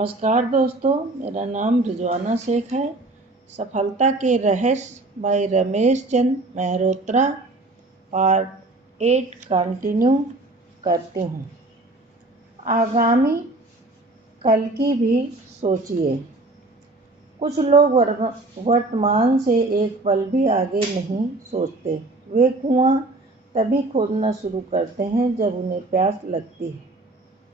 नमस्कार दोस्तों, मेरा नाम रिजवाना शेख है। सफलता के रहस्य bye Ramesh Chand Mehrotra part 8 continue करती हूँ। आगामी कल की भी सोचिए। कुछ लोग वर्तमान से एक पल भी आगे नहीं सोचते। वे कुआं तभी खोदना शुरू करते हैं जब उन्हें प्यास लगती है।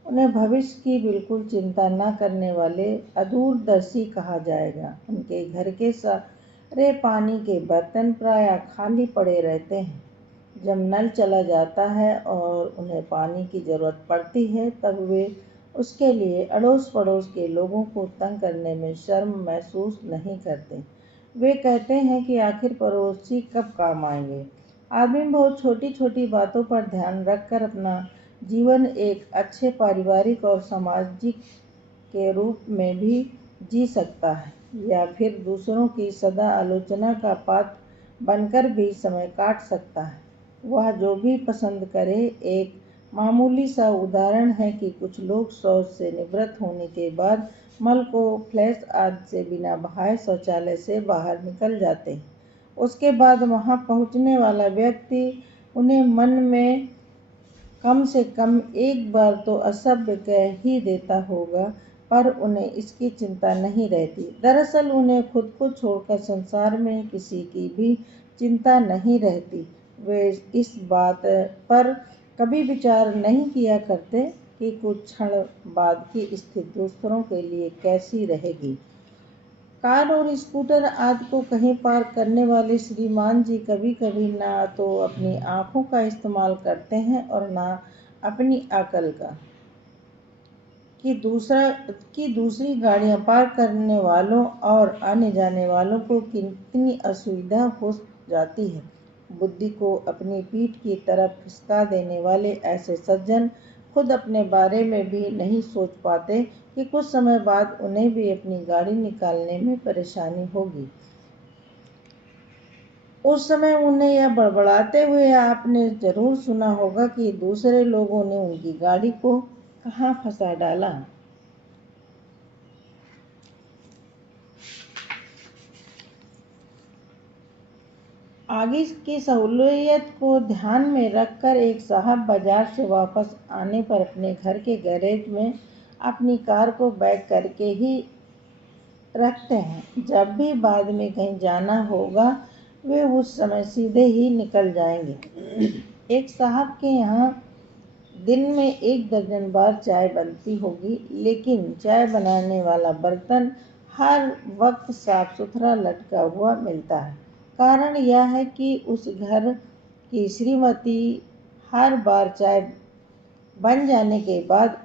उन्हें भविष्य की बिल्कुल चिंता न करने वाले अदूरदर्शी कहा जाएगा। उनके घर के सारे पानी के बर्तन प्रायः खाली पड़े रहते हैं। जब नल चला जाता है और उन्हें पानी की ज़रूरत पड़ती है, तब वे उसके लिए अड़ोस पड़ोस के लोगों को तंग करने में शर्म महसूस नहीं करते। वे कहते हैं कि आखिर पड़ोसी कब काम आएंगे। आदमी बहुत छोटी छोटी बातों पर ध्यान रखकर अपना जीवन एक अच्छे पारिवारिक और सामाजिक के रूप में भी जी सकता है, या फिर दूसरों की सदा आलोचना का पात्र बनकर भी समय काट सकता है। वह जो भी पसंद करे। एक मामूली सा उदाहरण है कि कुछ लोग शौच से निवृत्त होने के बाद मल को फ्लैश आदि से बिना बहाए शौचालय से बाहर निकल जाते हैं। उसके बाद वहां पहुंचने वाला व्यक्ति उन्हें मन में कम से कम एक बार तो असभ्य कह ही देता होगा, पर उन्हें इसकी चिंता नहीं रहती। दरअसल उन्हें खुद को छोड़कर संसार में किसी की भी चिंता नहीं रहती। वे इस बात पर कभी विचार नहीं किया करते कि कुछ क्षण बाद की स्थिति दूसरों के लिए कैसी रहेगी। कार और स्कूटर आदि को कहीं पार्क करने वाले श्रीमान जी कभी कभी ना तो अपनी आंखों का इस्तेमाल करते हैं और ना अपनी अकल का। कि दूसरी गाड़ियां पार्क करने वालों और आने जाने वालों को कितनी असुविधा हो जाती है। बुद्धि को अपनी पीठ की तरफ खिसका देने वाले ऐसे सज्जन खुद अपने बारे में भी नहीं सोच पाते कि कुछ समय बाद उन्हें भी अपनी गाड़ी निकालने में परेशानी होगी। उस समय उन्हें यह बड़बड़ाते हुए आपने जरूर सुना होगा कि दूसरे लोगों ने उनकी गाड़ी को कहाँ फंसा डाला। आगे की सहूलियत को ध्यान में रखकर एक साहब बाजार से वापस आने पर अपने घर के गैरेज में अपनी कार को बैक करके ही रखते हैं। जब भी बाद में कहीं जाना होगा, वे उस समय सीधे ही निकल जाएंगे। एक साहब के यहाँ दिन में 1 दर्जन बार चाय बनती होगी, लेकिन चाय बनाने वाला बर्तन हर वक्त साफ सुथरा लटका हुआ मिलता है। कारण यह है कि उस घर की श्रीमती हर बार चाय बन जाने के बाद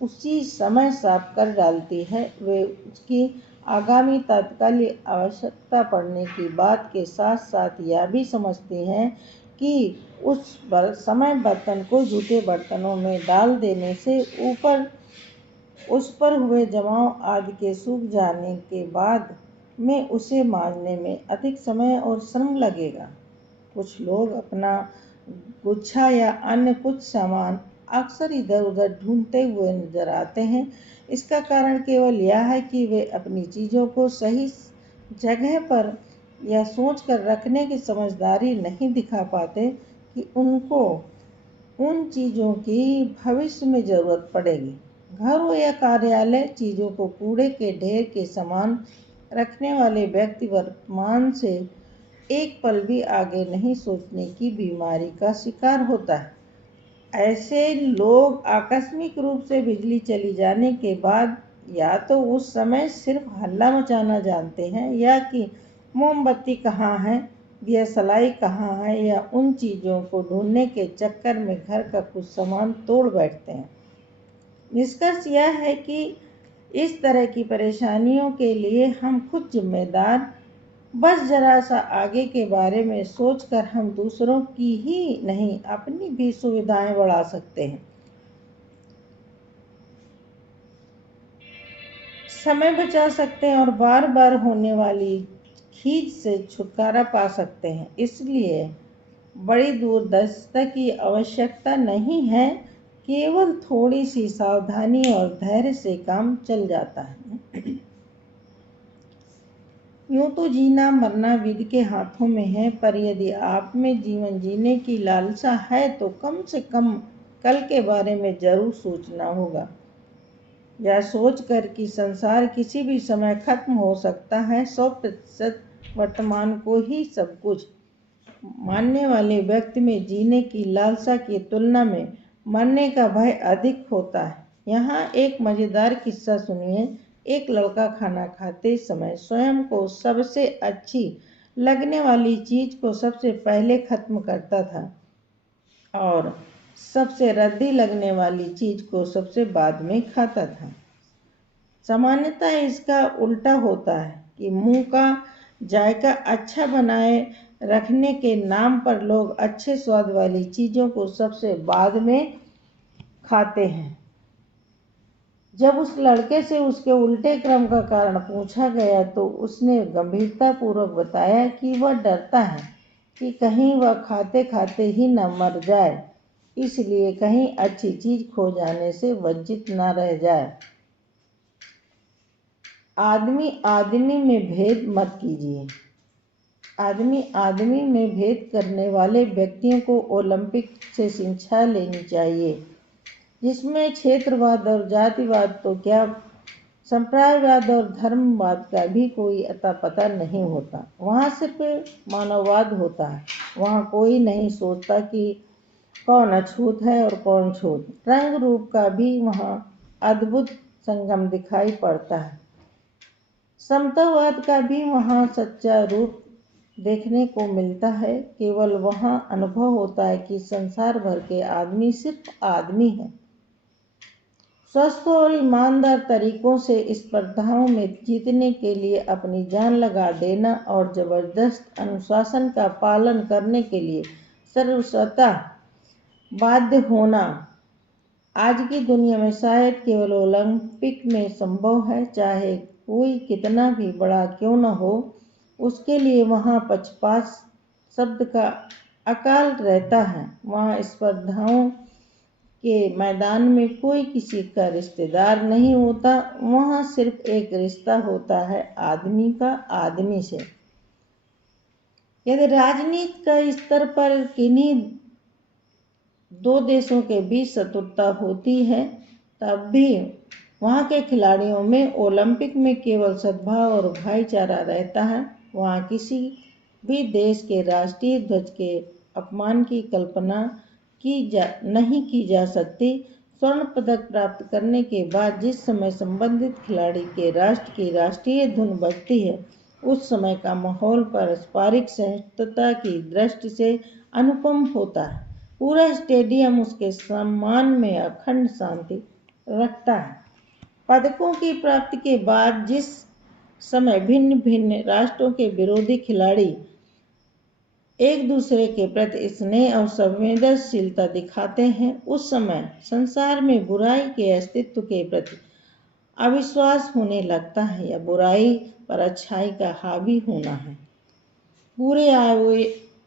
उसी समय साफ कर डालती है। वे उसकी आगामी तात्कालिक आवश्यकता पड़ने की बात के साथ साथ यह भी समझती हैं कि उस समय बर्तन को जूठे बर्तनों में डाल देने से उस पर हुए जमाव आदि के सूख जाने के बाद में उसे मांजने में अधिक समय और श्रम लगेगा। कुछ लोग अपना गुच्छा या अन्य कुछ सामान अक्सर इधर उधर ढूंढते हुए नजर आते हैं। इसका कारण केवल यह है कि वे अपनी चीज़ों को सही जगह पर या सोच कर रखने की समझदारी नहीं दिखा पाते कि उनको उन चीज़ों की भविष्य में ज़रूरत पड़ेगी। घर हो या कार्यालय, चीज़ों को कूड़े के ढेर के समान रखने वाले व्यक्ति वर्तमान से एक पल भी आगे नहीं सोचने की बीमारी का शिकार होता है। ऐसे लोग आकस्मिक रूप से बिजली चली जाने के बाद या तो उस समय सिर्फ हल्ला मचाना जानते हैं, या कि मोमबत्ती कहाँ है, दियासलाई कहाँ है, या उन चीज़ों को ढूंढने के चक्कर में घर का कुछ सामान तोड़ बैठते हैं। निष्कर्ष यह है कि इस तरह की परेशानियों के लिए हम खुद जिम्मेदार। बस जरा सा आगे के बारे में सोचकर हम दूसरों की ही नहीं, अपनी भी सुविधाएं बढ़ा सकते हैं, समय बचा सकते हैं और बार बार होने वाली खींच से छुटकारा पा सकते हैं। इसलिए बड़ी दूरदर्शिता की आवश्यकता नहीं है। केवल थोड़ी सी सावधानी और धैर्य से काम चल जाता है। यूं तो जीना मरना विधि के हाथों में है, पर यदि आप में जीवन जीने की लालसा है तो कम से कम कल के बारे में जरूर सोचना होगा। यह सोचकर कि संसार किसी भी समय खत्म हो सकता है, 100% वर्तमान को ही सब कुछ मानने वाले व्यक्ति में जीने की लालसा की तुलना में मरने का भय अधिक होता है। यहाँ एक मजेदार किस्सा सुनिए। एक लड़का खाना खाते समय स्वयं को सबसे अच्छी लगने वाली चीज को सबसे पहले खत्म करता था और सबसे रद्दी लगने वाली चीज को सबसे बाद में खाता था। सामान्यतः इसका उल्टा होता है कि मुंह का जायका अच्छा बनाए रखने के नाम पर लोग अच्छे स्वाद वाली चीजों को सबसे बाद में खाते हैं। जब उस लड़के से उसके उल्टे क्रम का कारण पूछा गया तो उसने गंभीरतापूर्वक बताया कि वह डरता है कि कहीं वह खाते खाते ही न मर जाए, इसलिए कहीं अच्छी चीज खो जाने से वंचित न रह जाए। आदमी आदमी में भेद मत कीजिए। आदमी आदमी में भेद करने वाले व्यक्तियों को ओलंपिक से शिक्षा लेनी चाहिए, जिसमें क्षेत्रवाद और जातिवाद तो क्या, संप्रदायवाद और धर्मवाद का भी कोई अता पता नहीं होता। वहाँ सिर्फ मानववाद होता है। वहाँ कोई नहीं सोचता कि कौन अछूत है और कौन छूत। रंग रूप का भी वहाँ अद्भुत संगम दिखाई पड़ता है। समतावाद का भी वहाँ सच्चा रूप देखने को मिलता है। केवल वहाँ अनुभव होता है कि संसार भर के आदमी सिर्फ आदमी हैं। स्वस्थ और ईमानदार तरीकों से स्पर्धाओं में जीतने के लिए अपनी जान लगा देना और जबरदस्त अनुशासन का पालन करने के लिए सर्वस्वतः बाध्य होना आज की दुनिया में शायद केवल ओलंपिक में संभव है। चाहे कोई कितना भी बड़ा क्यों न हो, उसके लिए वहाँ पक्षपात शब्द का अकाल रहता है। वहाँ स्पर्धाओं के मैदान में कोई किसी का रिश्तेदार नहीं होता। वहाँ सिर्फ एक रिश्ता होता है आदमी का आदमी से। यदि राजनीति का स्तर पर किन्हीं दो देशों के बीच शत्रुता होती है, तब भी वहाँ के खिलाड़ियों में ओलंपिक में केवल सद्भाव और भाईचारा रहता है। वहाँ किसी भी देश के राष्ट्रीय ध्वज के अपमान की कल्पना नहीं की जा सकती। स्वर्ण पदक प्राप्त करने के बाद जिस समय संबंधित खिलाड़ी के राष्ट्र की राष्ट्रीय धुन बजती है, उस समय का माहौल पारस्परिक सहिष्णुता की दृष्टि से अनुपम होता है। पूरा स्टेडियम उसके सम्मान में अखंड शांति रखता है। पदकों की प्राप्ति के बाद जिस समय भिन्न भिन्न राष्ट्रों के विरोधी खिलाड़ी एक दूसरे के प्रति स्नेह और संवेदनशीलता दिखाते हैं, उस समय संसार में बुराई के अस्तित्व के प्रति अविश्वास होने लगता है या बुराई पर अच्छाई का हावी होना है।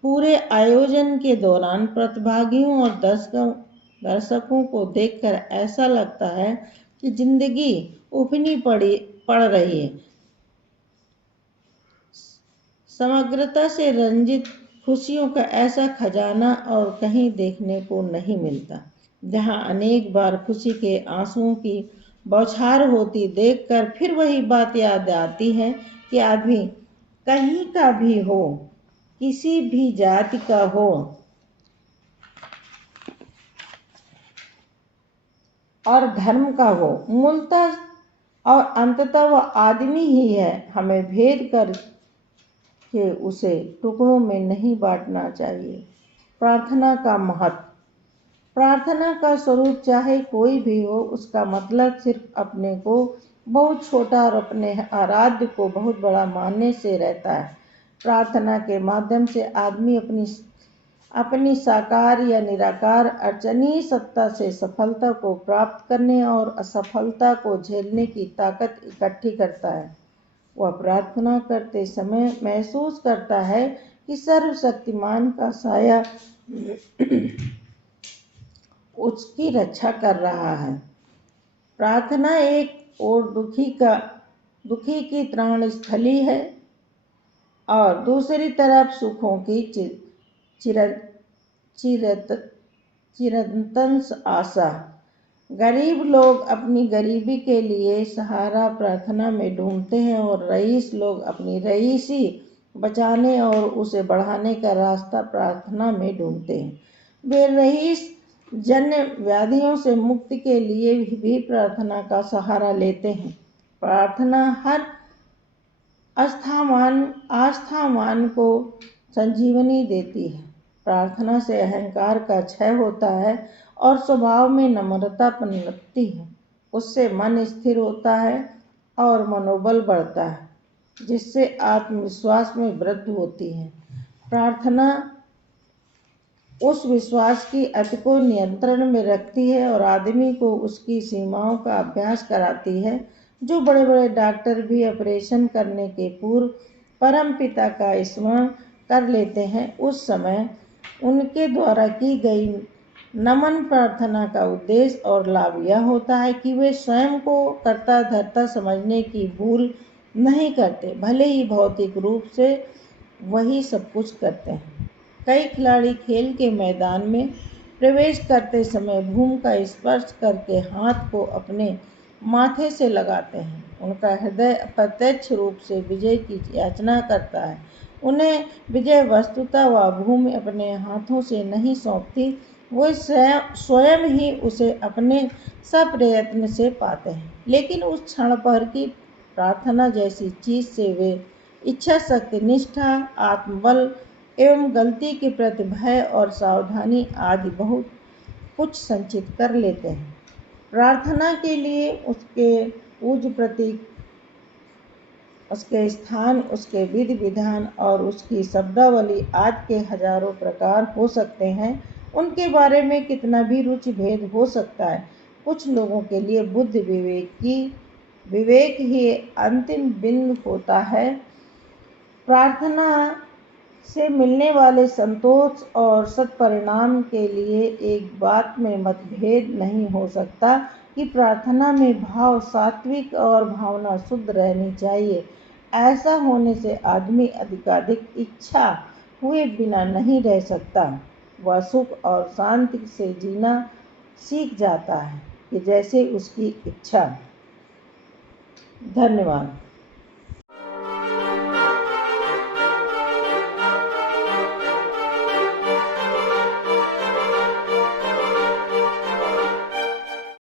पूरे आयोजन के दौरान प्रतिभागियों और दर्शकों को देखकर ऐसा लगता है कि जिंदगी उफनी पड़ रही है। समग्रता से रंजित खुशियों का ऐसा खजाना और कहीं देखने को नहीं मिलता। जहाँ अनेक बार खुशी के आंसुओं की बौछार होती देखकर फिर वही बात याद आती है कि आदमी कहीं का भी हो, किसी भी जाति का हो और धर्म का हो, मूलतः और अंततः वह आदमी ही है। हमें भेद कर के उसे टुकड़ों में नहीं बांटना चाहिए। प्रार्थना का महत्व। प्रार्थना का स्वरूप चाहे कोई भी हो, उसका मतलब सिर्फ अपने को बहुत छोटा और अपने आराध्य को बहुत बड़ा मानने से रहता है। प्रार्थना के माध्यम से आदमी अपनी साकार या निराकार अर्चनीय सत्ता से सफलता को प्राप्त करने और असफलता को झेलने की ताकत इकट्ठी करता है। वह प्रार्थना करते समय महसूस करता है कि सर्वशक्तिमान का साया उसकी रक्षा कर रहा है। प्रार्थना एक और दुखी की त्राण स्थली है और दूसरी तरफ सुखों की चिरंतन आशा। गरीब लोग अपनी गरीबी के लिए सहारा प्रार्थना में ढूंढते हैं और रईस लोग अपनी रईसी बचाने और उसे बढ़ाने का रास्ता प्रार्थना में ढूंढते हैं। वे रईस जन्य व्याधियों से मुक्ति के लिए भी प्रार्थना का सहारा लेते हैं। प्रार्थना हर आस्थावान को संजीवनी देती है। प्रार्थना से अहंकार का क्षय होता है और स्वभाव में नम्रता पनपती है। उससे मन स्थिर होता है और मनोबल बढ़ता है, जिससे आत्मविश्वास में वृद्धि होती है। प्रार्थना उस विश्वास की अति को नियंत्रण में रखती है और आदमी को उसकी सीमाओं का अभ्यास कराती है। जो बड़े बड़े डॉक्टर भी ऑपरेशन करने के पूर्व परम पिता का स्मरण कर लेते हैं, उस समय उनके द्वारा की गई नमन प्रार्थना का उद्देश्य और लाभ यह होता है कि वे स्वयं को कर्ता धर्ता समझने की भूल नहीं करते, भले ही भौतिक रूप से वही सब कुछ करते हैं। कई खिलाड़ी खेल के मैदान में प्रवेश करते समय भूमि का स्पर्श करके हाथ को अपने माथे से लगाते हैं। उनका हृदय अप्रत्यक्ष रूप से विजय की याचना करता है। उन्हें विजय वस्तुतः व भूमि अपने हाथों से नहीं सौंपती, वे स्वयं ही उसे अपने सप्रयत्न से पाते हैं। लेकिन उस क्षण भर की प्रार्थना जैसी चीज से वे इच्छा शक्ति, निष्ठा, आत्मबल एवं गलती के प्रति भय और सावधानी आदि बहुत कुछ संचित कर लेते हैं। प्रार्थना के लिए उसके पूज्य प्रतीक, उसके स्थान, उसके विधि विधान और उसकी शब्दावली आज के हजारों प्रकार हो सकते हैं। उनके बारे में कितना भी रुचि भेद हो सकता है। कुछ लोगों के लिए बुद्धि विवेक ही अंतिम बिंदु होता है। प्रार्थना से मिलने वाले संतोष और सत्परिणाम के लिए एक बात में मतभेद नहीं हो सकता कि प्रार्थना में भाव सात्विक और भावना शुद्ध रहनी चाहिए। ऐसा होने से आदमी अधिकाधिक इच्छा हुए बिना नहीं रह सकता। वह सुख और शांति से जीना सीख जाता है कि जैसे उसकी इच्छा। धन्यवाद।